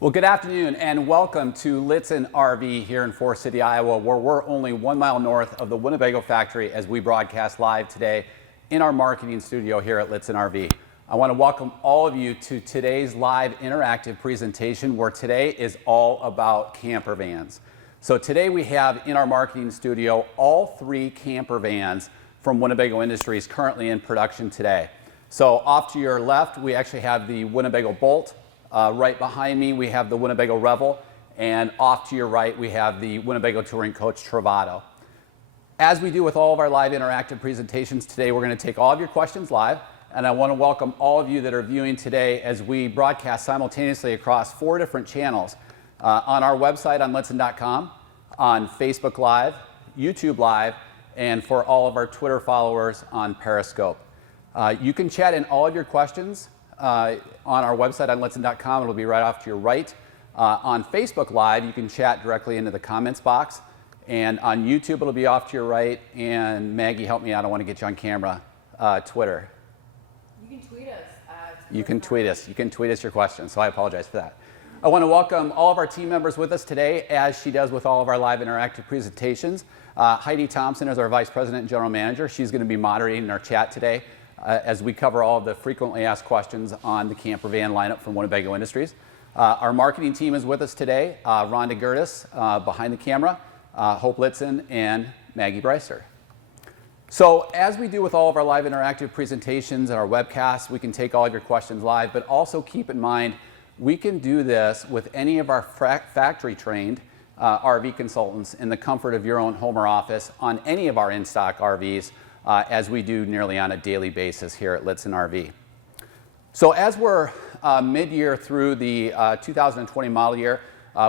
Well, good afternoon and welcome to Lichtsinn RV here in Forest City, Iowa, where we're only 1 mile north of the Winnebago Factory as we broadcast live today in our marketing studio here at Lichtsinn RV. I want to welcome all of you to today's live interactive presentation, where today is all about camper vans. So today we have in our marketing studio all 3 camper vans from Winnebago Industries currently in production today. So off to your left, we actually have the Winnebago Boldt. Right behind me, we have the Winnebago Revel, and off to your right, we have the Winnebago Touring Coach Travato. As we do with all of our live interactive presentations today, we're going to take all of your questions live, and I want to welcome all of you that are viewing today as we broadcast simultaneously across 4 different channels on our website on Lichtsinn.com, on Facebook Live, YouTube Live, and for all of our Twitter followers on Periscope. You can chat in all of your questions on our website on Lichtsinn.com. It'll be right off to your right. On Facebook Live, you can chat directly into the comments box. And on YouTube, it'll be off to your right. And Maggie, help me out. I want to get you on camera. Twitter. You can tweet us. You can tweet us. You can tweet us your questions. So I apologize for that. I want to welcome all of our team members with us today, as she does with all of our live interactive presentations. Heidi Thompson is our Vice President and General Manager. She's going to be moderating our chat today as we cover all of the frequently asked questions on the camper van lineup from Winnebago Industries. Our marketing team is with us today, Rhonda Gertis behind the camera, Hope Lichtsinn, and Maggie Breister. So as we do with all of our live interactive presentations and our webcasts, we can take all of your questions live, but also keep in mind we can do this with any of our factory trained RV consultants in the comfort of your own home or office on any of our in-stock RVs, as we do nearly on a daily basis here at Lichtsinn RV. So as we're mid-year through the 2020 model year,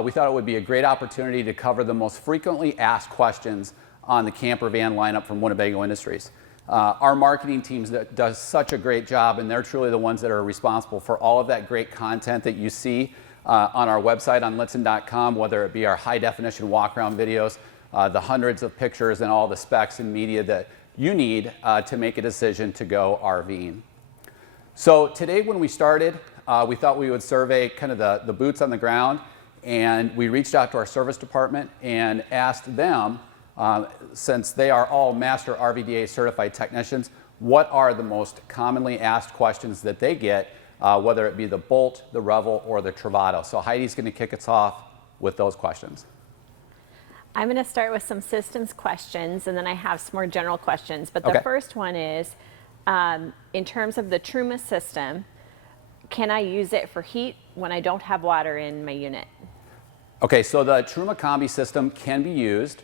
we thought it would be a great opportunity to cover the most frequently asked questions on the camper van lineup from Winnebago Industries. Our marketing team does such a great job, and they're truly the ones that are responsible for all of that great content that you see on our website on Lichtsinn.com, whether it be our high-definition walk-around videos, the hundreds of pictures, and all the specs and media that you need to make a decision to go RVing. So today when we started, we thought we would survey kind of the boots on the ground, and we reached out to our service department and asked them, since they are all master RVDA certified technicians, what are the most commonly asked questions that they get, whether it be the Boldt, the Revel, or the Travato. So Heidi's going to kick us off with those questions. I'm going to start with some systems questions, and then I have some more general questions. But the first one is, in terms of the Truma system, can I use it for heat when I don't have water in my unit? Okay, so the Truma Combi system can be used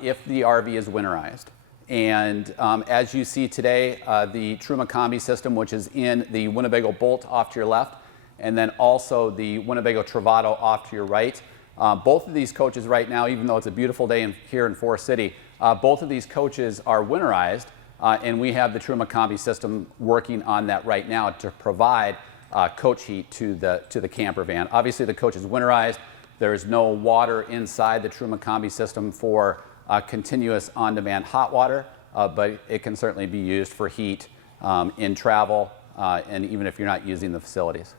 if the RV is winterized. And as you see today, the Truma Combi system, which is in the Winnebago Boldt off to your left, and then also the Winnebago Travato off to your right. Both of these coaches right now, even though it's a beautiful day here in Forest City, both of these coaches are winterized, and we have the Truma Combi system working on that right now to provide coach heat to the camper van. Obviously, the coach is winterized. There is no water inside the Truma Combi system for continuous on-demand hot water, but it can certainly be used for heat in travel, and even if you're not using the facilities.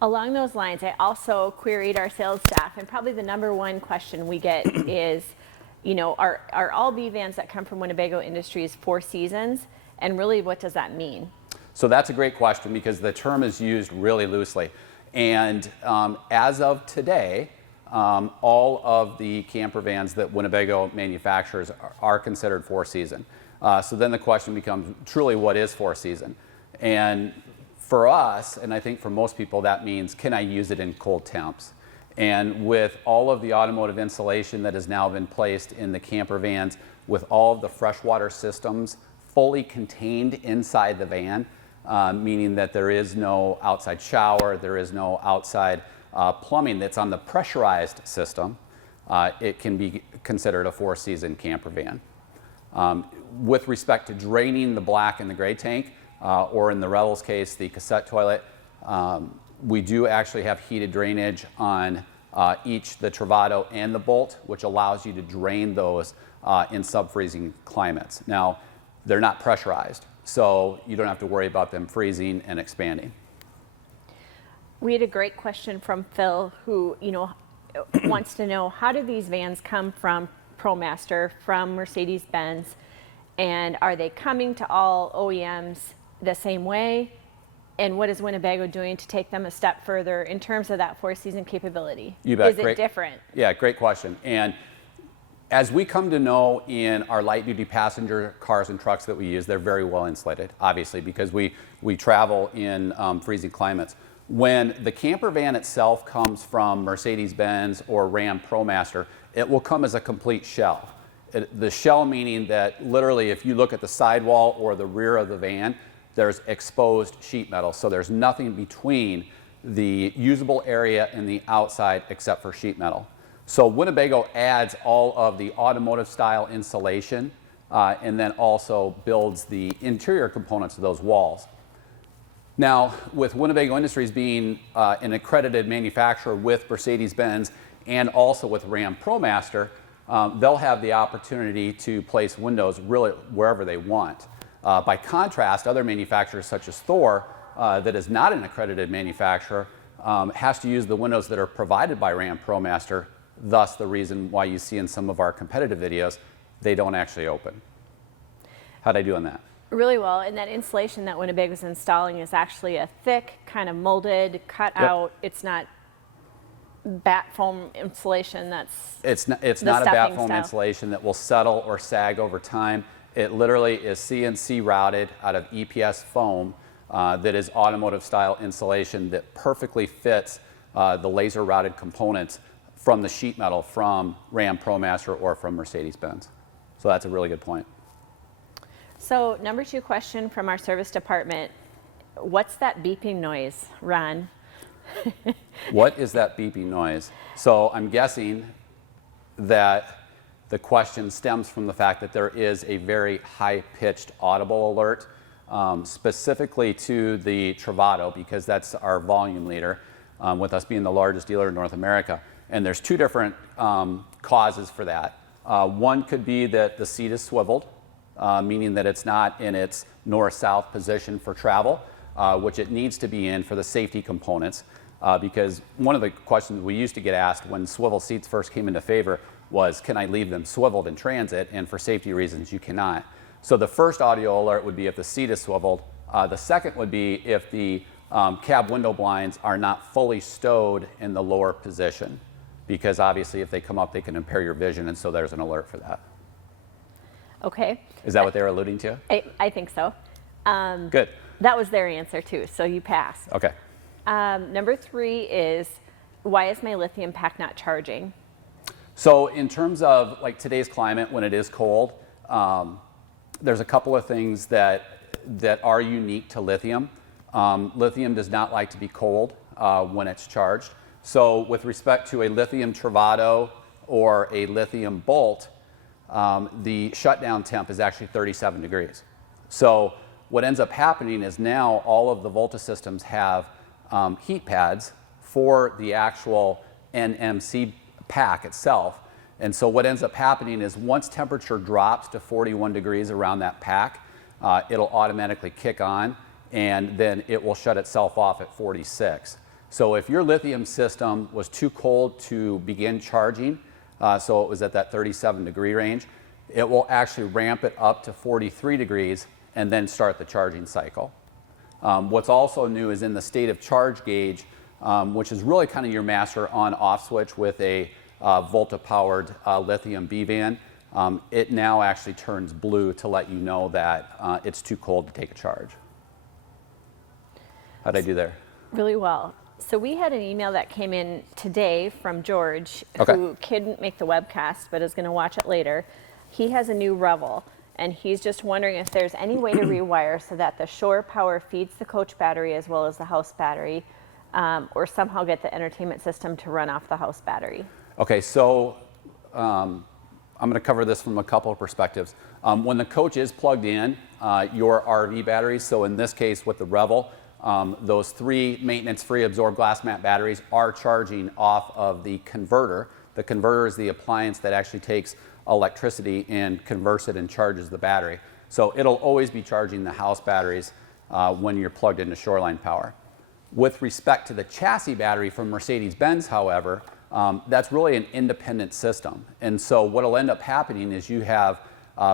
Along those lines, I also queried our sales staff, and probably the #1 question we get is, you know, are all B vans that come from Winnebago Industries 4 seasons, and really what does that mean? So that's a great question, because the term is used really loosely. And as of today, all of the camper vans that Winnebago manufactures are considered 4 season. So then the question becomes, truly, what is 4 season? And for us, and I think for most people, that means, can I use it in cold temps? And with all of the automotive insulation that has now been placed in the camper vans, with all of the freshwater systems fully contained inside the van, meaning that there is no outside shower, there is no outside plumbing that's on the pressurized system, it can be considered a 4 season camper van. With respect to draining the black and the gray tank, or in the Revel's case, the cassette toilet, we do actually have heated drainage on each the Travato and the Boldt, which allows you to drain those in sub-freezing climates. Now, they're not pressurized, so you don't have to worry about them freezing and expanding. We had a great question from Phil who, wants to know, how do these vans come from ProMaster, from Mercedes-Benz, and are they coming to all OEMs the same way? And what is Winnebago doing to take them a step further in terms of that four-season capability? You bet. Is it different? Yeah, great question. And as we come to know in our light-duty passenger cars and trucks that we use, they're very well insulated, obviously, because we travel in freezing climates. When the camper van itself comes from Mercedes-Benz or Ram ProMaster, it will come as a complete shell. The shell meaning that literally if you look at the sidewall or the rear of the van, there's exposed sheet metal. So there's nothing between the usable area and the outside except for sheet metal. So Winnebago adds all of the automotive style insulation and then also builds the interior components of those walls. Now, with Winnebago Industries being an accredited manufacturer with Mercedes-Benz and also with Ram ProMaster, they'll have the opportunity to place windows really wherever they want. By contrast, other manufacturers such as Thor, that is not an accredited manufacturer, has to use the windows that are provided by Ram ProMaster, thus the reason why you see in some of our competitive videos, they don't actually open. How'd I do on that? Really well, and that insulation that Winnebago's installing is actually a thick, kind of molded, cut out. It's not bat foam insulation. It's not a bat foam insulation that will settle or sag over time. It literally is CNC routed out of EPS foam that is automotive style insulation that perfectly fits the laser routed components from the sheet metal from Ram ProMaster or from Mercedes-Benz. So that's a really good point. So number 2 question from our service department, what's that beeping noise, Ron? What is that beeping noise? So I'm guessing that the question stems from the fact that there is a very high-pitched audible alert, specifically to the Travato, because that's our volume leader, with us being the largest dealer in North America. And there's 2 different causes for that. One could be that the seat is swiveled, meaning that it's not in its north-south position for travel, which it needs to be in for the safety components, because one of the questions we used to get asked when swivel seats first came into favor was, can I leave them swiveled in transit? And for safety reasons, you cannot. So the first audio alert would be if the seat is swiveled. The second would be if the cab window blinds are not fully stowed in the lower position, because obviously if they come up, they can impair your vision, and so there's an alert for that. Okay. Is that what they were alluding to? I think so. Good. That was their answer too, so you passed. Okay. Number 3 is, why is my lithium pack not charging? So in terms of like today's climate, when it is cold, there's a couple of things that are unique to lithium. Lithium does not like to be cold when it's charged. So with respect to a lithium Travato or a lithium Boldt, the shutdown temp is actually 37 degrees. So what ends up happening is now all of the Volta systems have heat pads for the actual NMC pack itself. And so what ends up happening is once temperature drops to 41 degrees around that pack, it'll automatically kick on, and then it will shut itself off at 46. So if your lithium system was too cold to begin charging, so it was at that 37 degree range, it will actually ramp it up to 43 degrees and then start the charging cycle. What's also new is in the state of charge gauge, which is really kind of your master on-off switch with a Volta-powered lithium B-van. It now actually turns blue to let you know that it's too cold to take a charge. How'd I do there? Really well. So we had an email that came in today from George, who couldn't make the webcast but is going to watch it later. He has a new Revel, and he's just wondering if there's any way to rewire so that the shore power feeds the coach battery as well as the house battery, or somehow get the entertainment system to run off the house battery. Okay, so I'm going to cover this from a couple of perspectives. When the coach is plugged in, your RV batteries, so in this case with the Revel, those 3 maintenance-free absorbed glass mat batteries are charging off of the converter. The converter is the appliance that actually takes electricity and converts it and charges the battery. So it'll always be charging the house batteries when you're plugged into shoreline power. With respect to the chassis battery from Mercedes-Benz, however, that's really an independent system. And so what will end up happening is you have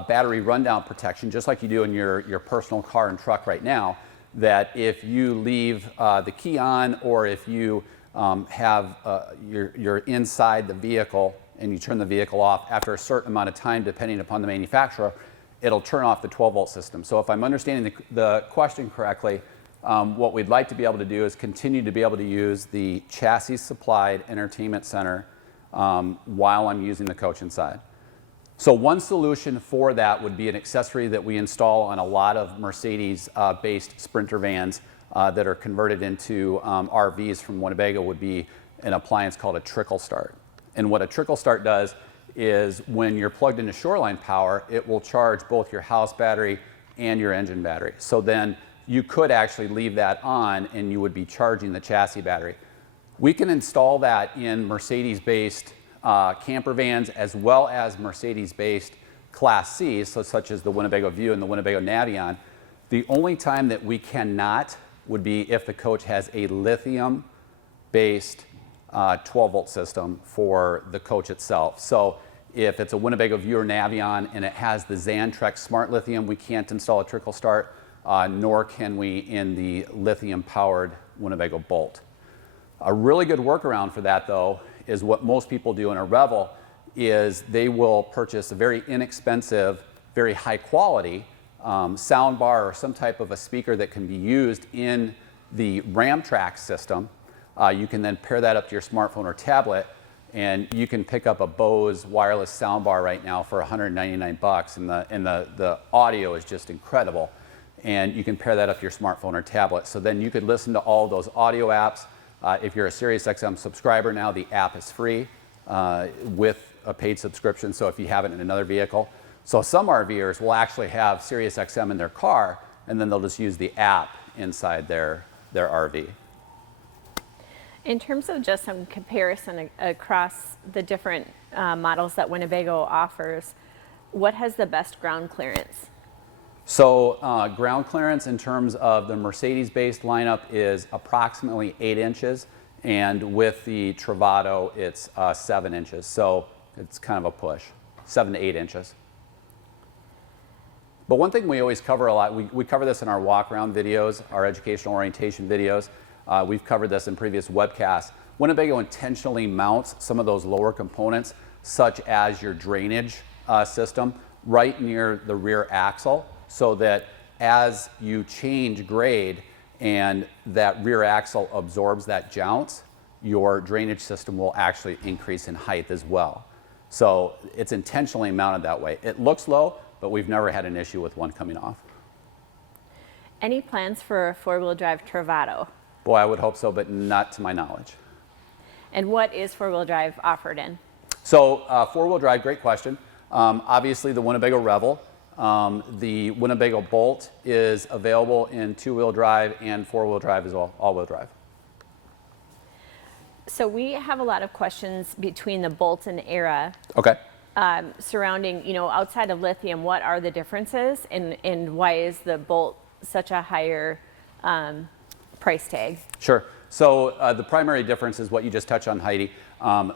battery rundown protection, just like you do in your personal car and truck right now, that if you leave the key on, or if you you're inside the vehicle and you turn the vehicle off, after a certain amount of time, depending upon the manufacturer, it'll turn off the 12-volt system. So if I'm understanding the question correctly, what we'd like to be able to do is continue to be able to use the chassis supplied entertainment center while I'm using the coach inside. So one solution for that would be an accessory that we install on a lot of Mercedes-based Sprinter vans that are converted into RVs from Winnebago, would be an appliance called a trickle start. And what a trickle start does is when you're plugged into shoreline power, it will charge both your house battery and your engine battery. So then you could actually leave that on and you would be charging the chassis battery. We can install that in Mercedes-based camper vans, as well as Mercedes-based Class Cs, so such as the Winnebago View and the Winnebago Navion. The only time that we cannot would be if the coach has a lithium-based 12-volt system for the coach itself. So if it's a Winnebago View or Navion and it has the Xantrec Smart Lithium, we can't install a trickle start, nor can we in the lithium-powered Winnebago Boldt. A really good workaround for that, though, is what most people do in a Revel, is they will purchase a very inexpensive, very high-quality sound bar or some type of a speaker that can be used in the Ramtrack system. You can then pair that up to your smartphone or tablet, and you can pick up a Bose wireless soundbar right now for $199, and the audio is just incredible. And you can pair that up to your smartphone or tablet. So then you could listen to all those audio apps. If you're a SiriusXM subscriber now, the app is free with a paid subscription, so if you have it in another vehicle. So some RVers will actually have SiriusXM in their car, and then they'll just use the app inside their RV. In terms of just some comparison across the different models that Winnebago offers, what has the best ground clearance? So ground clearance in terms of the Mercedes-based lineup is approximately 8 inches, and with the Travato, it's 7 inches. So it's kind of a push, 7 to 8 inches. But one thing we always cover a lot, we cover this in our walk-around videos, our educational orientation videos. We've covered this in previous webcasts. Winnebago intentionally mounts some of those lower components, such as your drainage system, right near the rear axle, so that as you change grade and that rear axle absorbs that jounce, your drainage system will actually increase in height as well. So it's intentionally mounted that way. It looks low, but we've never had an issue with one coming off. Any plans for a four-wheel drive Travato? Boy, I would hope so, but not to my knowledge. And what is four-wheel drive offered in? So four-wheel drive, great question. Obviously the Winnebago Revel. The Winnebago Boldt is available in two-wheel drive and four-wheel drive as well, all-wheel drive. So we have a lot of questions between the Boldt and Era. Okay. Surrounding, outside of lithium, what are the differences, and why is the Boldt such a higher price tag? Sure. So the primary difference is what you just touched on, Heidi,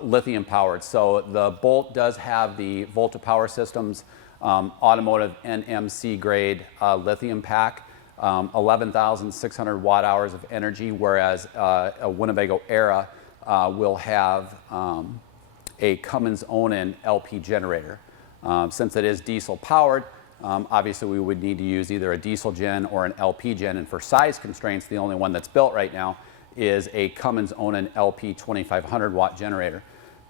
lithium powered. So the Boldt does have the Volta Power Systems automotive NMC grade lithium pack, 11,600 watt hours of energy, whereas a Winnebago Era will have a Cummins Onan LP generator. Since it is diesel powered, obviously we would need to use either a diesel gen or an LP gen, and for size constraints, the only one that's built right now is a Cummins Onan LP 2500 watt generator.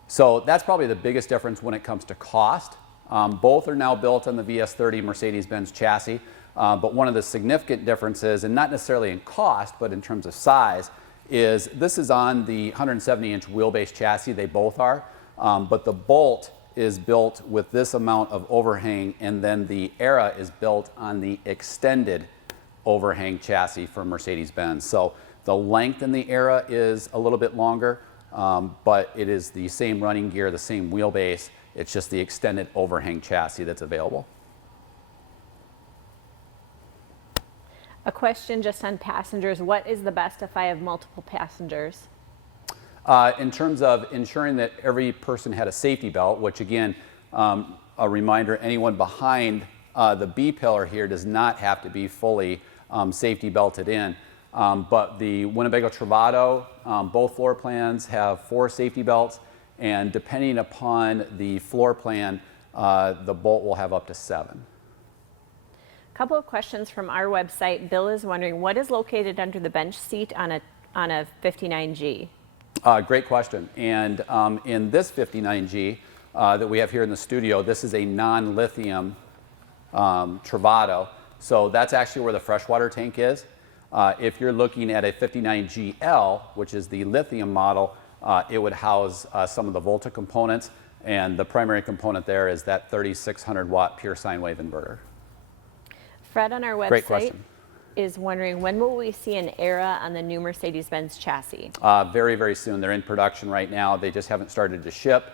So that's probably the biggest difference when it comes to cost. Both are now built on the VS30 Mercedes-Benz chassis, but one of the significant differences, and not necessarily in cost, but in terms of size, is this is on the 170-inch wheelbase chassis. They both are, but the Boldt is built with this amount of overhang, and then the Era is built on the extended overhang chassis from Mercedes-Benz. So the length in the Era is a little bit longer, but it is the same running gear, the same wheelbase. It's just the extended overhang chassis that's available. A question just on passengers. What is the best if I have multiple passengers? In terms of ensuring that every person had a safety belt, which again, a reminder, anyone behind the B pillar here does not have to be fully safety belted in. But the Winnebago Travato, both floor plans have 4 safety belts, and depending upon the floor plan, the Boldt will have up to 7. A couple of questions from our website. Bill is wondering, what is located under the bench seat on a 59G? Great question. And in this 59G that we have here in the studio, this is a non-lithium Travato. So that's actually where the freshwater tank is. If you're looking at a 59GL, which is the lithium model, it would house some of the Volta components, and the primary component there is that 3600 watt pure sine wave inverter. Fred on our website is wondering, when will we see an era on the new Mercedes-Benz chassis? Very, very soon. They're in production right now. They just haven't started to ship,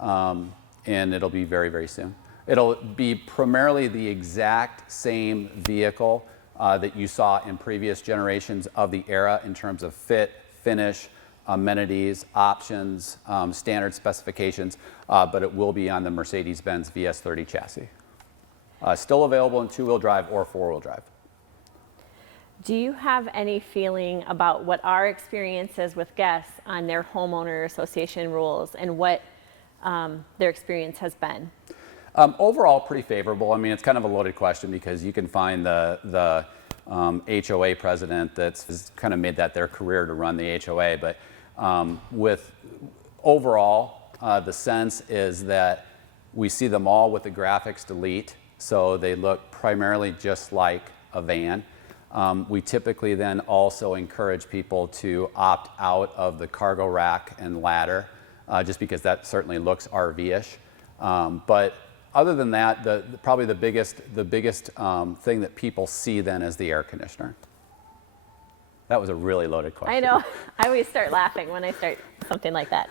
and it'll be very, very soon. It'll be primarily the exact same vehicle that you saw in previous generations of the era in terms of fit, finish, amenities, options, standard specifications, but it will be on the Mercedes-Benz VS30 chassis. Still available in 2-wheel drive or 4-wheel drive. Do you have any feeling about what our experience is with guests on their homeowner association rules and what their experience has been? Overall, pretty favorable. I mean, it's kind of a loaded question because you can find the HOA president that's kind of made that their career to run the HOA. But with overall, the sense is that we see them all with the graphics delete, so they look primarily just like a van. We typically then also encourage people to opt out of the cargo rack and ladder, just because that certainly looks RV-ish. But other than that, probably the biggest thing that people see then is the air conditioner. That was a really loaded question. I know. I always start laughing when I start something like that.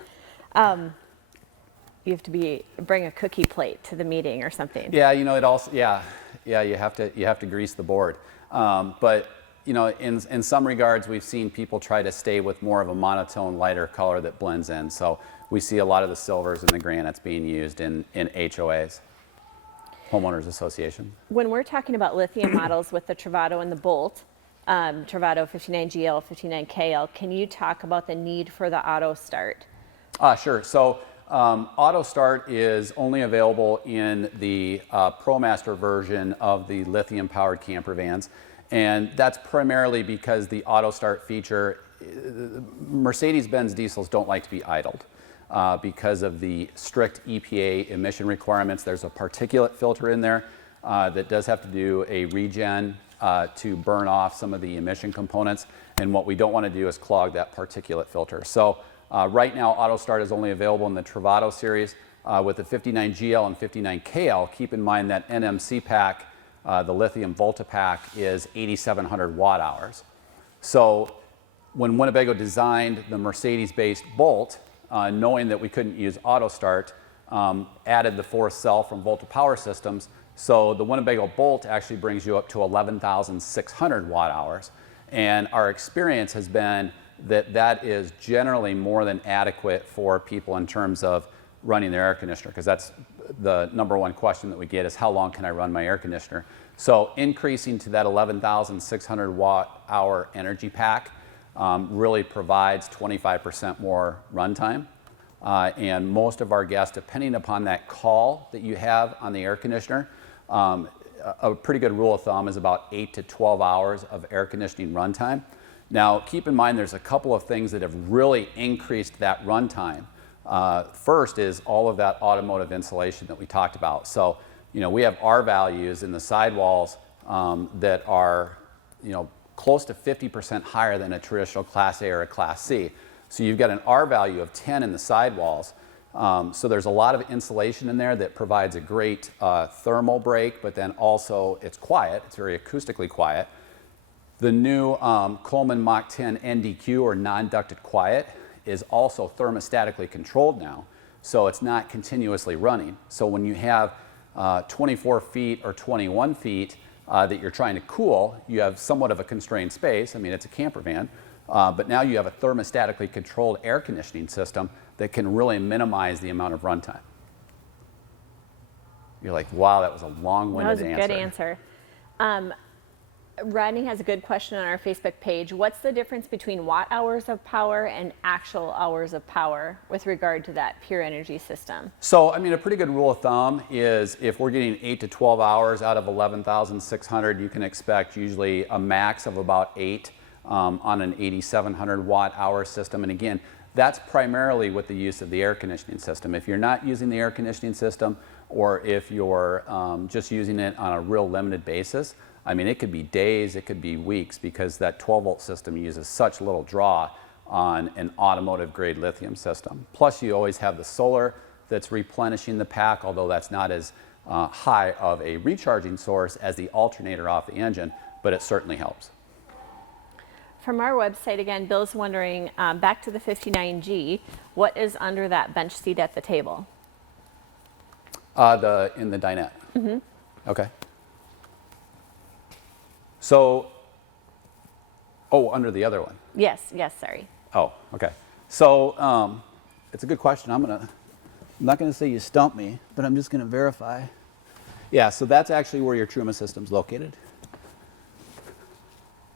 You have to bring a cookie plate to the meeting or something. Yeah, you know, it also, yeah, you have to grease the board. But you know, in some regards, we've seen people try to stay with more of a monotone, lighter color that blends in. So we see a lot of the silvers and the granites being used in HOAs, homeowners association. When we're talking about lithium models with the Travato and the Boldt, Travato 59GL, 59KL, can you talk about the need for the auto start? Sure. So auto start is only available in the ProMaster version of the lithium powered camper vans. And that's primarily because the auto start feature, Mercedes-Benz diesels don't like to be idled because of the strict EPA emission requirements. There's a particulate filter in there that does have to do a regen to burn off some of the emission components. And what we don't want to do is clog that particulate filter. So right now, auto start is only available in the Travato series. With the 59GL and 59KL, keep in mind that NMC pack, the lithium Volta pack, is 8,700 watt hours. So when Winnebago designed the Mercedes-based Boldt, knowing that we couldn't use auto start, added the fourth cell from Volta Power Systems. So the Winnebago Boldt actually brings you up to 11,600 watt hours. And our experience has been that that is generally more than adequate for people in terms of running their air conditioner, because that's the number one question that we get is, how long can I run my air conditioner? So increasing to that 11,600 watt hour energy pack really provides 25% more runtime. And most of our guests, depending upon that call that you have on the air conditioner, a pretty good rule of thumb is about 8 to 12 hours of air conditioning runtime. Now, keep in mind there's a couple of things that have really increased that runtime. First is all of that automotive insulation that we talked about. So, you know, we have R values in the sidewalls that are, you know, close to 50% higher than a traditional Class A or a Class C. So you've got an R value of 10 in the sidewalls. So there's a lot of insulation in there that provides a great thermal break, but then also it's quiet. It's very acoustically quiet. The new Coleman Mach 10 NDQ, or non-ducted quiet, is also thermostatically controlled now, so it's not continuously running. So when you have 24 feet or 21 feet that you're trying to cool, you have somewhat of a constrained space. I mean, it's a camper van, but now you have a thermostatically controlled air conditioning system that can really minimize the amount of runtime. You're like, wow, that was a long-winded answer. That was a good answer. Rodney has a good question on our Facebook page. What's the difference between watt hours of power and actual hours of power with regard to that pure energy system? So, I mean, a pretty good rule of thumb is if we're getting 8 to 12 hours out of 11,600, you can expect usually a max of about 8 on an 8,700 watt hour system. And again, that's primarily with the use of the air conditioning system. If you're not using the air conditioning system, or if you're just using it on a real limited basis, I mean, it could be days, it could be weeks, because that 12-volt system uses such little draw on an automotive-grade lithium system. Plus, you always have the solar that's replenishing the pack, although that's not as high of a recharging source as the alternator off the engine, but it certainly helps. From our website, again, Bill's wondering, back to the 59G, what is under that bench seat at the table? In the dinette. Mm-hmm. Okay. So, under the other one. Yes, sorry. Oh, okay. So, it's a good question. I'm not gonna say you stumped me, but I'm just gonna verify. Yeah, so that's actually where your Truma system's located.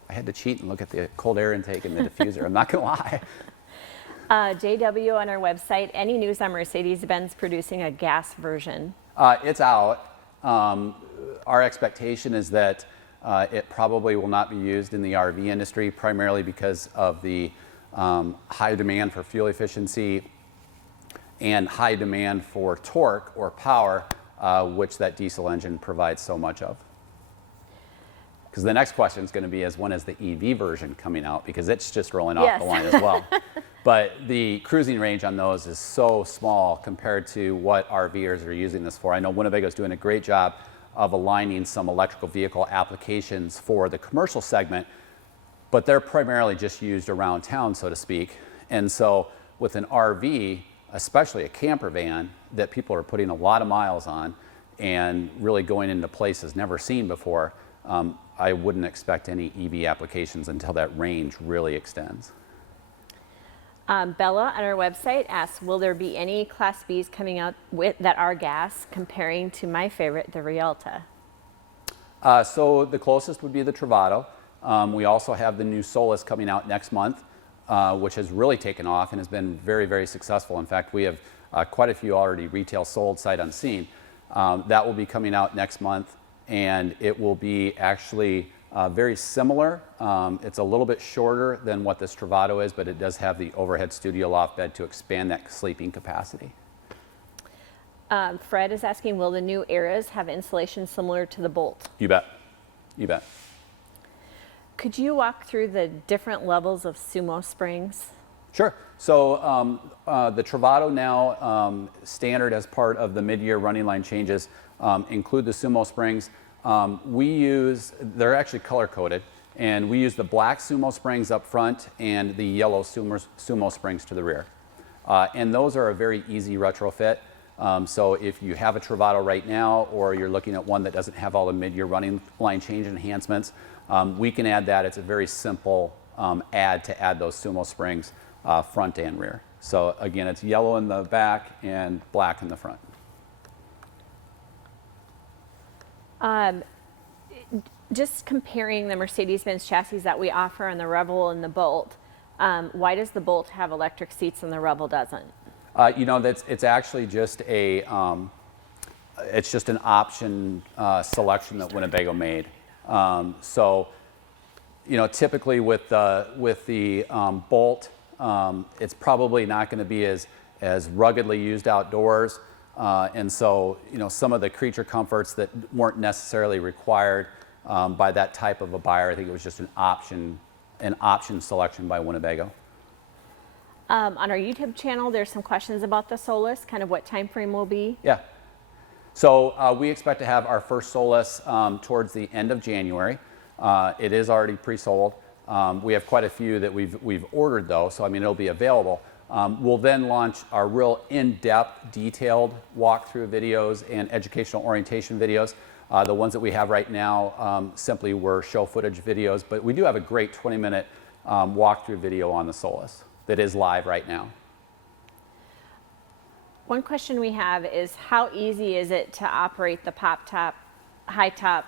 I had to cheat and look at the cold air intake and the diffuser. I'm not gonna lie. JW on our website, any news on Mercedes-Benz producing a gas version? It's out. Our expectation is that it probably will not be used in the RV industry, primarily because of the high demand for fuel efficiency and high demand for torque or power, which that diesel engine provides so much of. Because the next question is going to be when is the EV version coming out? Because it's just rolling off the line as well. But the cruising range on those is so small compared to what RVers are using this for. I know Winnebago is doing a great job of aligning some electrical vehicle applications for the commercial segment, but they're primarily just used around town, so to speak. And so with an RV, especially a camper van that people are putting a lot of miles on and really going into places never seen before, I wouldn't expect any EV applications until that range really extends. Bella on our website asks, will there be any Class Bs coming out that are gas, comparing to my favorite, the Rialta? So the closest would be the Travato. We also have the new Solis coming out next month, which has really taken off and has been very, very successful. In fact, we have quite a few already retail sold sight unseen. That will be coming out next month, and it will be actually very similar. It's a little bit shorter than what this Travato is, but it does have the overhead studio loft bed to expand that sleeping capacity. Fred is asking, will the new Eras have insulation similar to the Boldt? You bet. You bet. Could you walk through the different levels of sumo springs? Sure. So the Travato now, standard as part of the mid-year running line changes, include the sumo springs. They're actually color-coded, and we use the black sumo springs up front and the yellow sumo springs to the rear. And those are a very easy retrofit. So if you have a Travato right now, or you're looking at one that doesn't have all the mid-year running line change enhancements, we can add that. It's a very simple add to add those sumo springs front and rear. So again, it's yellow in the back and black in the front. Just comparing the Mercedes-Benz chassis that we offer on the Revel and the Boldt, why does the Boldt have electric seats and the Revel doesn't? It's actually just it's just an option selection that Winnebago made. So, typically with the Boldt, it's probably not going to be as ruggedly used outdoors. And so, some of the creature comforts that weren't necessarily required by that type of a buyer, I think it was just an option selection by Winnebago. On our YouTube channel, there's some questions about the Solis, kind of what time frame will be. Yeah. So we expect to have our first Solis towards the end of January. It is already pre-sold. We have quite a few that we've ordered though, so it'll be available. We'll then launch our real in-depth, detailed walkthrough videos and educational orientation videos The ones that we have right now simply were show footage videos, but we do have a great 20-minute walkthrough video on the Solis that is live right now. One question we have is how easy is it to operate the pop top, high top,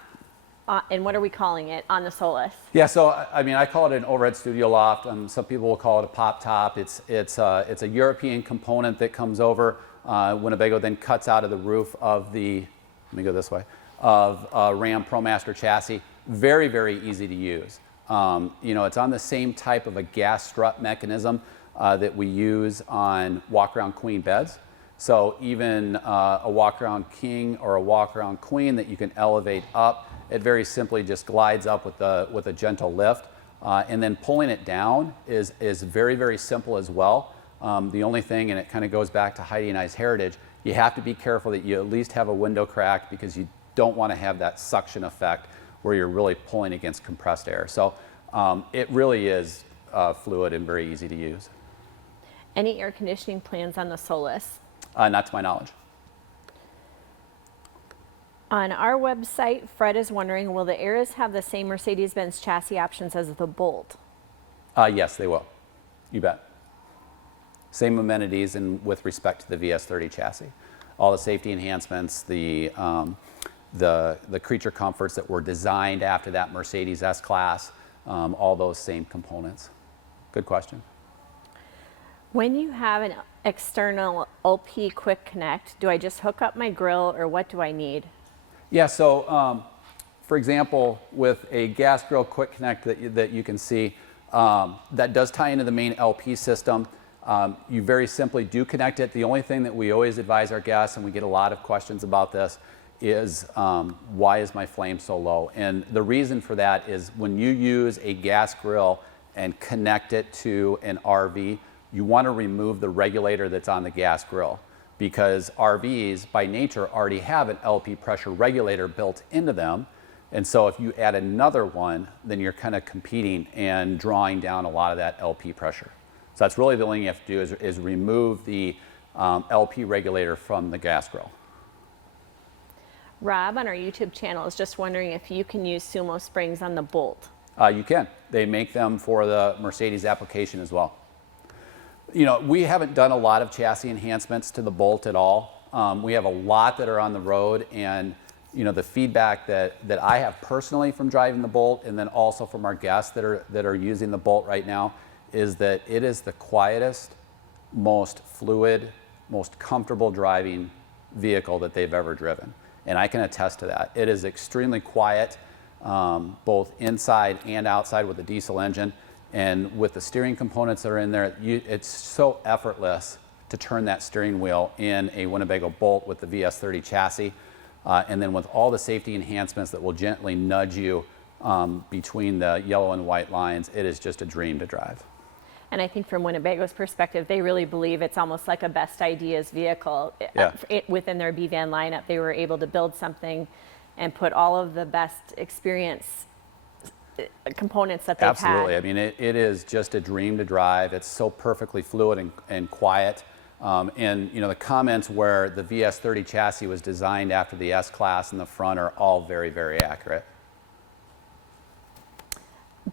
and what are we calling it on the Solis? Yeah, so I mean, I call it an overhead studio loft. Some people will call it a pop top. It's a European component that comes over. Winnebago then cuts out of the roof of the, let me go this way, of Ram ProMaster chassis. Very, very easy to use. You know, it's on the same type of a gas strut mechanism that we use on walk-around queen beds. So even a walk-around king or a walk-around queen that you can elevate up, it very simply just glides up with a gentle lift. And then pulling it down is very, very simple as well. The only thing, and it kind of goes back to Heidi and I's heritage, you have to be careful that you at least have a window crack because you don't want to have that suction effect where you're really pulling against compressed air. So it really is fluid and very easy to use. Any air conditioning plans on the Solis? Not to my knowledge. On our website, Fred is wondering, will the Eras have the same Mercedes-Benz chassis options as the Boldt? Yes, they will. You bet. Same amenities and with respect to the VS30 chassis. All the safety enhancements, the creature comforts that were designed after that Mercedes S-Class, all those same components. Good question. When you have an external LP Quick Connect, do I just hook up my grill or what do I need? Yeah, so for example, with a gas grill quick connect that you can see, that does tie into the main LP system. You very simply do connect it. The only thing that we always advise our guests, and we get a lot of questions about this, is why is my flame so low? And the reason for that is when you use a gas grill and connect it to an RV, you want to remove the regulator that's on the gas grill, because RVs by nature already have an LP pressure regulator built into them. And so if you add another one, then you're kind of competing and drawing down a lot of that LP pressure. So that's really the only thing you have to do is remove the LP regulator from the gas grill. Rob on our YouTube channel is just wondering if you can use sumo springs on the Boldt. You can. They make them for the Mercedes application as well. You know, we haven't done a lot of chassis enhancements to the Boldt at all. We have a lot that are on the road, and you know, the feedback that I have personally from driving the Boldt, and then also from our guests that are using the Boldt right now, is that it is the quietest, most fluid, most comfortable driving vehicle that they've ever driven. And I can attest to that. It is extremely quiet, both inside and outside with the diesel engine. And with the steering components that are in there, it's so effortless to turn that steering wheel in a Winnebago Boldt with the VS30 chassis. And then with all the safety enhancements that will gently nudge you between the yellow and white lines, it is just a dream to drive. And I think from Winnebago's perspective, they really believe it's almost like a best ideas vehicle. Yeah. Within their B-Van lineup, they were able to build something and put all of the best experience components that they've Absolutely. had. I mean, it is just a dream to drive. It's so perfectly fluid and quiet. And you know, the comments where the VS30 chassis was designed after the S-Class in the front are all very, very accurate.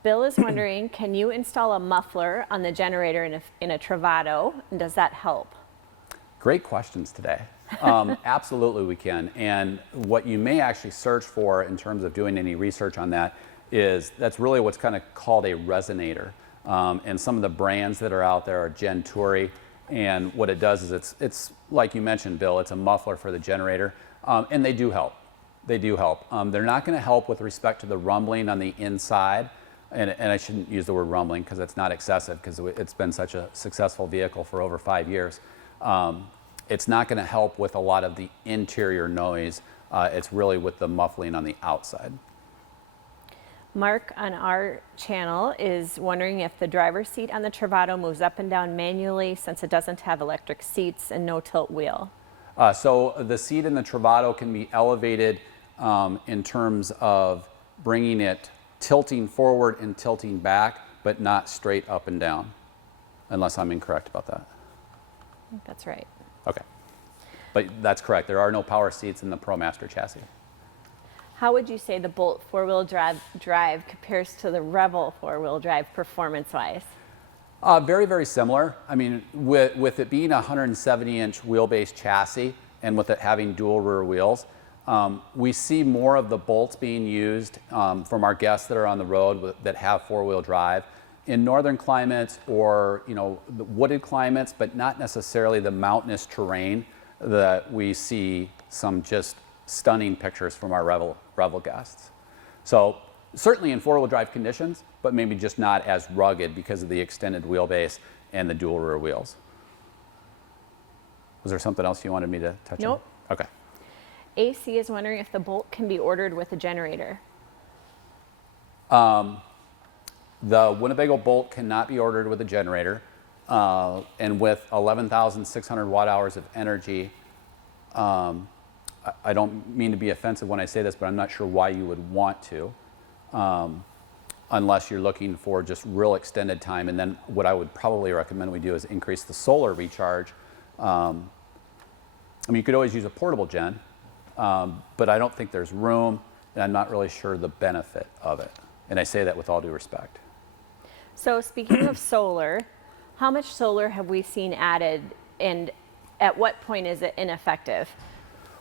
Bill is wondering, can you install a muffler on the generator in a Travato, and does that help? Great questions today. Absolutely we can. And what you may actually search for in terms of doing any research on that is that's really what's kind of called a resonator. And some of the brands that are out there are Genturi. And what it does is it's like you mentioned, Bill, it's a muffler for the generator. And they do help. They do help. They're not going to help with respect to the rumbling on the inside. And I shouldn't use the word rumbling because it's not excessive because it's been such a successful vehicle for over 5 years. It's not going to help with a lot of the interior noise. It's really with the muffling on the outside. Mark on our channel is wondering if the driver's seat on the Travato moves up and down manually since it doesn't have electric seats and no tilt wheel. So the seat in the Travato can be elevated in terms of bringing it tilting forward and tilting back, but not straight up and down, unless I'm incorrect about that. I think that's right. Okay. But that's correct. There are no power seats in the ProMaster chassis. How would you say the Boldt four-wheel drive compares to the Revel four-wheel drive performance-wise? Very, very similar. I mean, with it being a 170-inch wheelbase chassis and with it having dual rear wheels, we see more of the Boldts being used from our guests that are on the road that have four-wheel drive in northern climates or the wooded climates, but not necessarily the mountainous terrain that we see some just stunning pictures from our Revel guests. So certainly in four-wheel drive conditions, but maybe just not as rugged because of the extended wheelbase and the dual rear wheels. Was there something else you wanted me to touch on? Nope. Okay. AC is wondering if the Boldt can be ordered with a generator. The Winnebago Boldt cannot be ordered with a generator, and with 11,600 watt hours of energy. I don't mean to be offensive when I say this, but I'm not sure why you would want to, unless you're looking for just real extended time. And then what I would probably recommend we do is increase the solar recharge. I mean, you could always use a portable gen, but I don't think there's room, and I'm not really sure the benefit of it. And I say that with all due respect. So speaking of solar, how much solar have we seen added, and at what point is it ineffective?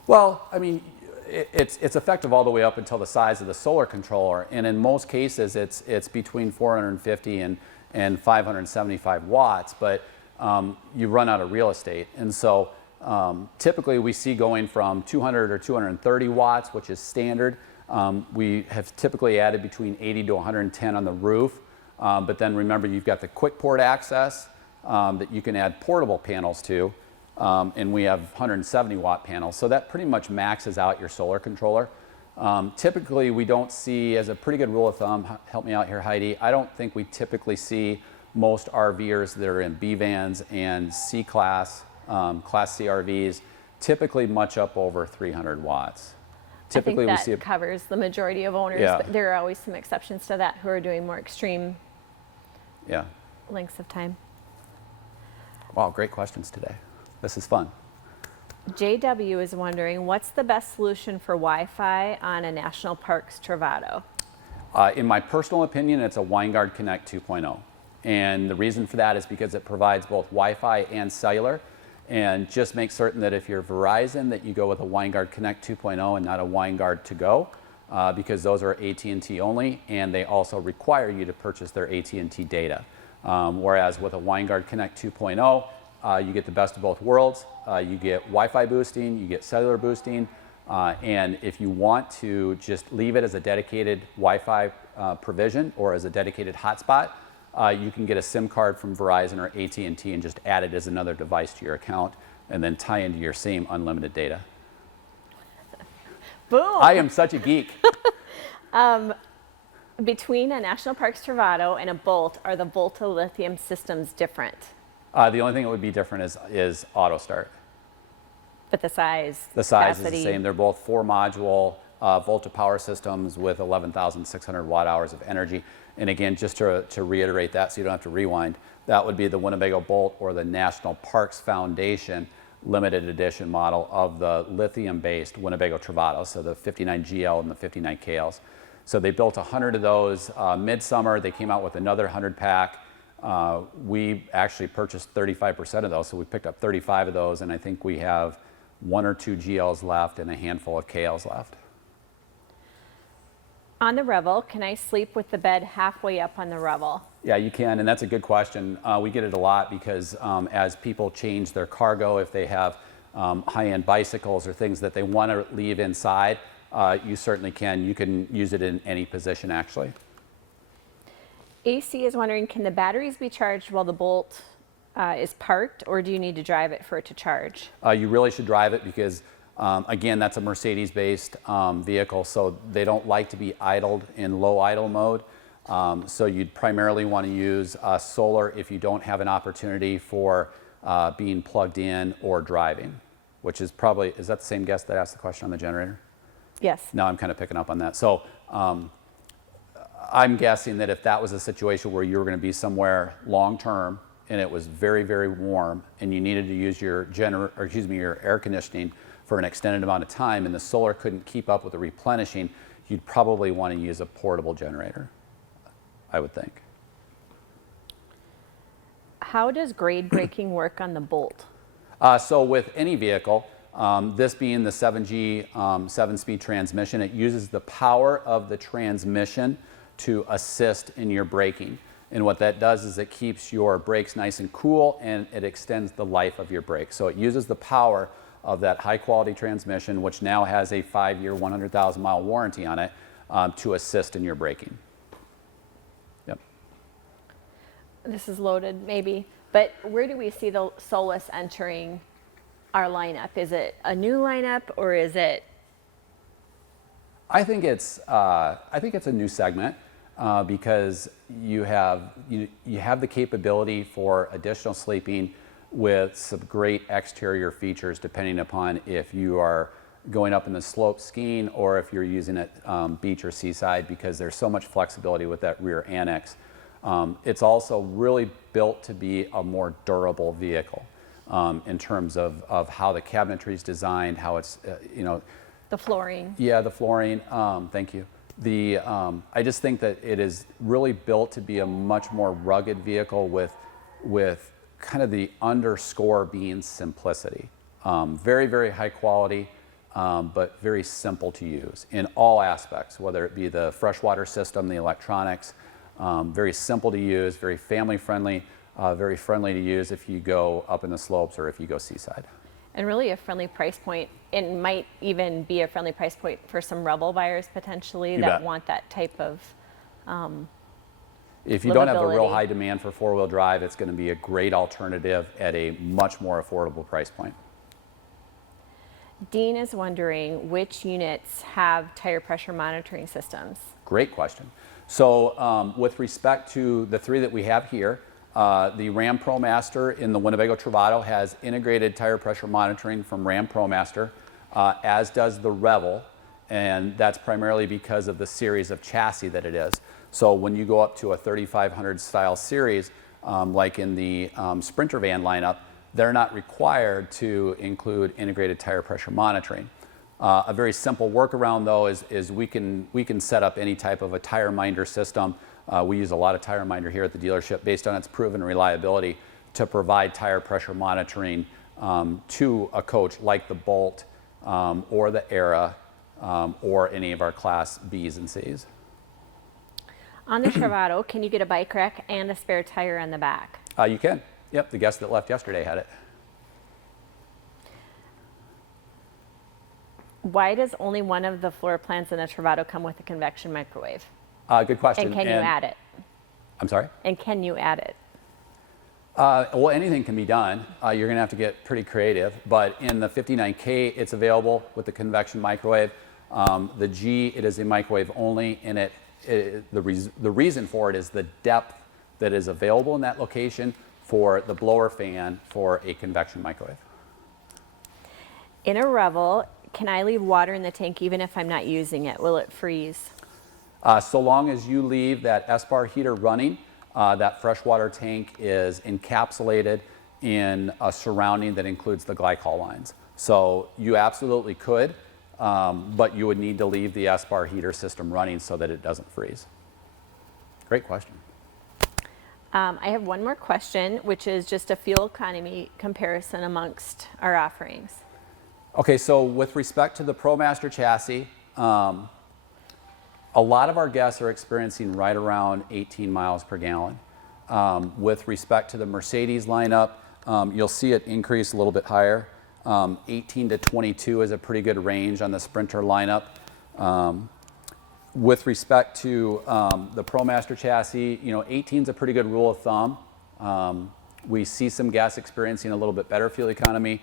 Well, I mean, it's effective all the way up until the size of the solar controller, and in most cases it's between 450 and 575 watts, but you run out of real estate. And so typically we see going from 200 or 230 watts, which is standard. We have typically added between 80 to 110 on the roof, but then remember you've got the quick port access that you can add portable panels to. And we have 170 watt panels, so that pretty much maxes out your solar controller. Typically we don't see, as a pretty good rule of thumb, help me out here Heidi, I don't think we typically see most RVers that are in B vans and C-class, Class C RVs, typically much up over 300 watts. Typically I think that we see covers the majority of owners, Yeah. but there are always some exceptions to that who are doing more extreme lengths of time. Wow, great questions today. This is fun. JW is wondering, what's the best solution for Wi-Fi on a National Parks Travato? In my personal opinion, it's a WineGuard Connect 2.0. And the reason for that is because it provides both Wi-Fi and cellular. And just make certain that if you're Verizon, that you go with a WineGuard Connect 2.0 and not a WineGuard to go, because those are AT&T only, and they also require you to purchase their AT&T data. Whereas with a WineGuard Connect 2.0, you get the best of both worlds. You get Wi-Fi boosting, you get cellular boosting, and if you want to just leave it as a dedicated Wi-Fi provision or as a dedicated hotspot, you can get a SIM card from Verizon or AT&T and just add it as another device to your account and then tie into your same unlimited data. Boom! I am such a geek. Between a National Parks Travato and a Boldt, are the Volta lithium systems different? The only thing that would be different is auto start. But the size, The size capacity. is the same. They're both 4-module Volta power systems with 11,600 watt hours of energy. And again, just to reiterate that so you don't have to rewind, that would be the Winnebago Boldt or the National Parks Foundation limited edition model of the lithium-based Winnebago Travato, so the 59GL and the 59KLs. So they built 100 of those midsummer. They came out with another 100 pack. We actually purchased 35% of those, so we picked up 35 of those, and I think we have 1 or 2 GLs left and a handful of KLs left. On the Revel, can I sleep with the bed halfway up on the Revel? Yeah, you can, and that's a good question. We get it a lot because as people change their cargo, if they have high-end bicycles or things that they want to leave inside, you certainly can. You can use it in any position, actually. AC is wondering, can the batteries be charged while the Boldt is parked, or do you need to drive it for it to charge? You really should drive it because, again, that's a Mercedes-based vehicle, so they don't like to be idled in low idle mode. So you'd primarily want to use solar if you don't have an opportunity for being plugged in or driving, which is probably, is that the same guest that asked the question on the generator? Yes. No, I'm kind of picking up on that. So I'm guessing that if that was a situation where you were going to be somewhere long-term and it was very, very warm and you needed to use your your air conditioning for an extended amount of time and the solar couldn't keep up with the replenishing, you'd probably want to use a portable generator, I would think. How does grade braking work on the Bolt? So with any vehicle, this being the 7G 7-speed transmission, it uses the power of the transmission to assist in your braking. And what that does is it keeps your brakes nice and cool, and it extends the life of your brakes. So it uses the power of that high quality transmission, which now has a 5-year, 100,000 mile warranty on it, to assist in your braking. Yep. This is loaded maybe, but where do we see the Solis entering our lineup? Is it a new lineup, or is it? I think it's a new segment. Because you have the capability for additional sleeping with some great exterior features, depending upon if you are going up in the slope skiing or if you're using it beach or seaside, because there's so much flexibility with that rear annex. It's also really built to be a more durable vehicle in terms of how the cabinetry is designed, how it's The flooring. Yeah, the flooring. Thank you. I just think that it is really built to be a much more rugged vehicle with kind of the underscore being simplicity. Very, very high quality, but very simple to use in all aspects, whether it be the freshwater system, the electronics. Very simple to use, very family friendly, very friendly to use if you go up in the slopes or if you go seaside. And really a friendly price point. It might even be a friendly price point for some Revel buyers potentially that want that type of If you don't have a real high demand for four-wheel drive, it's going to be a great alternative at a much more affordable price point. Dean is wondering which units have tire pressure monitoring systems. Great question. So with respect to the three that we have here, the Ram ProMaster in the Winnebago Travato has integrated tire pressure monitoring from Ram ProMaster, as does the Revel, and that's primarily because of the series of chassis that it is. So when you go up to a 3500 style series, like in the Sprinter van lineup, they're not required to include integrated tire pressure monitoring. A very simple workaround though is we can set up any type of a tire minder system. We use a lot of tire minder here at the dealership based on its proven reliability to provide tire pressure monitoring to a coach like the Boldt or the Era or any of our Class Bs and Cs. On the Travato, can you get a bike rack and a spare tire on the back? You can. Yep, the guest that left yesterday had it. Why does only one of the floor plans in the Travato come with a convection microwave? Good question. And can you add it? I'm sorry? And can you add it? Well, anything can be done. You're going to have to get pretty creative. But in the 59K, it's available with the convection microwave. The G, it is a microwave only, and the reason for it is the depth that is available in that location for the blower fan for a convection microwave. In a Revel, can I leave water in the tank even if I'm not using it? Will it freeze? So long as you leave that S-bar heater running, that freshwater tank is encapsulated in a surrounding that includes the glycol lines. So you absolutely could, but you would need to leave the S-bar heater system running so that it doesn't freeze. Great question. I have one more question, which is just a fuel economy comparison amongst our offerings. Okay, so with respect to the ProMaster chassis, a lot of our guests are experiencing right around 18 miles per gallon. With respect to the Mercedes lineup, you'll see it increase a little bit higher. 18 to 22 is a pretty good range on the Sprinter lineup. With respect to the ProMaster chassis, 18 is a pretty good rule of thumb. We see some guests experiencing a little bit better fuel economy.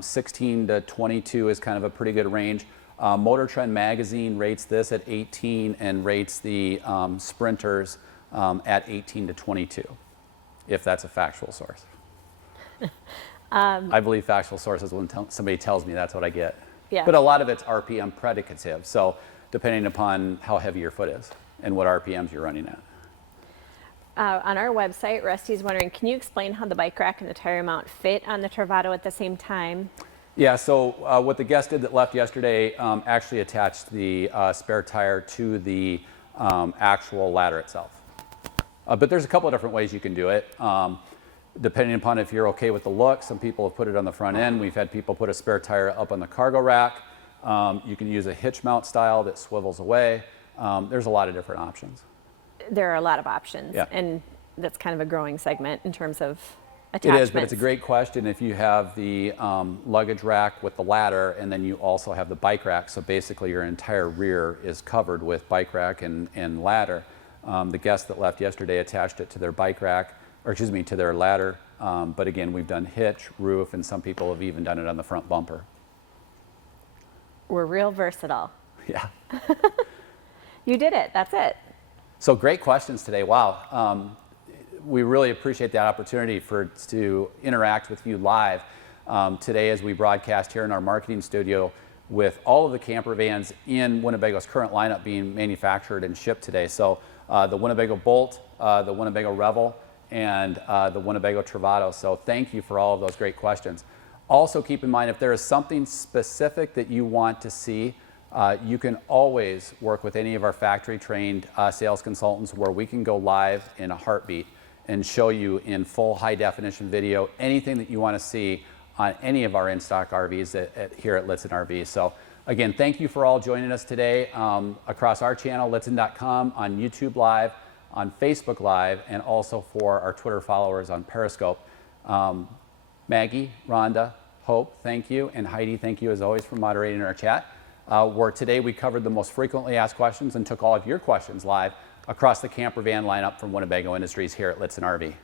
16 to 22 is kind of a pretty good range. Motor Trend magazine rates this at 18 and rates the Sprinters at 18 to 22, if that's a factual source. I believe factual sources when somebody tells me that's what I get. Yeah. But a lot of it's RPM predicative, so depending upon how heavy your foot is and what RPMs you're running at. On our website, Rusty's wondering, can you explain how the bike rack and the tire mount fit on the Travato at the same time? Yeah, so what the guest did that left yesterday actually attached the spare tire to the actual ladder itself. But there's a couple of different ways you can do it. Depending upon if you're okay with the look, some people have put it on the front end. We've had people put a spare tire up on the cargo rack. You can use a hitch mount style that swivels away. There's a lot of different options. There are a lot of options, Yeah. and that's kind of a growing segment in terms of It attachments. is, but it's a great question if you have the luggage rack with the ladder, and then you also have the bike rack. So basically your entire rear is covered with bike rack and ladder. The guest that left yesterday attached it to their bike rack, or excuse me, to their ladder. But again, we've done hitch, roof, and some people have even done it on the front bumper. We're real versatile. Yeah. You did it. That's it. So great questions today. Wow. We really appreciate that opportunity to interact with you live today as we broadcast here in our marketing studio with all of the camper vans in Winnebago's current lineup being manufactured and shipped today. So the Winnebago Boldt, the Winnebago Revel, and the Winnebago Travato. So thank you for all of those great questions. Also keep in mind, if there is something specific that you want to see, you can always work with any of our factory trained sales consultants where we can go live in a heartbeat and show you in full high definition video anything that you want to see on any of our in-stock RVs here at Lichtsinn RV. So again, thank you for all joining us today across our channel, Lichtsinn.com, on YouTube Live, on Facebook Live, and also for our Twitter followers on Periscope. Maggie, Rhonda, Hope, thank you, and Heidi, thank you as always for moderating our chat. Where today we covered the most frequently asked questions and took all of your questions live across the camper van lineup from Winnebago Industries here at Lichtsinn RV.